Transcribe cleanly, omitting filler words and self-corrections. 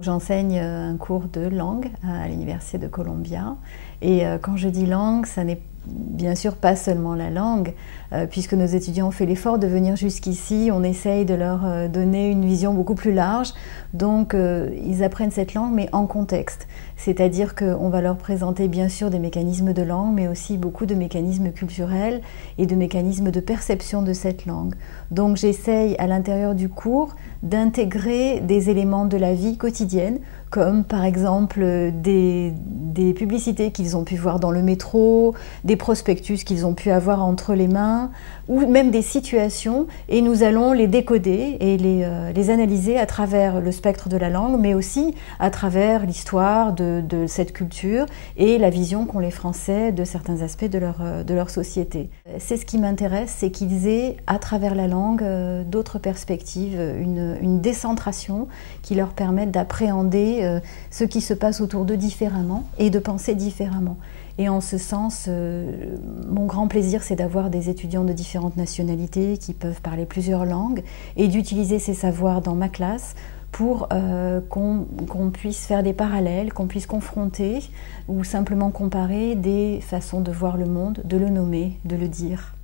J'enseigne un cours de langue à l'Université de Columbia et quand je dis langue, ça n'est bien sûr pas seulement la langue, puisque nos étudiants ont fait l'effort de venir jusqu'ici, on essaye de leur donner une vision beaucoup plus large, donc ils apprennent cette langue mais en contexte, c'est-à-dire qu'on va leur présenter bien sûr des mécanismes de langue, mais aussi beaucoup de mécanismes culturels et de mécanismes de perception de cette langue. Donc j'essaye à l'intérieur du cours d'intégrer des éléments de la vie quotidienne, comme par exemple des publicités qu'ils ont pu voir dans le métro, des prospectus qu'ils ont pu avoir entre les mains, ou même des situations, et nous allons les décoder et les analyser à travers le spectre de la langue, mais aussi à travers l'histoire de cette culture et la vision qu'ont les Français de certains aspects de leur société. C'est ce qui m'intéresse, c'est qu'ils aient à travers la langue d'autres perspectives, une décentration qui leur permette d'appréhender ce qui se passe autour d'eux différemment et de penser différemment. Et en ce sens, mon grand plaisir, c'est d'avoir des étudiants de différentes nationalités qui peuvent parler plusieurs langues et d'utiliser ces savoirs dans ma classe pour qu'on puisse faire des parallèles, qu'on puisse confronter ou simplement comparer des façons de voir le monde, de le nommer, de le dire.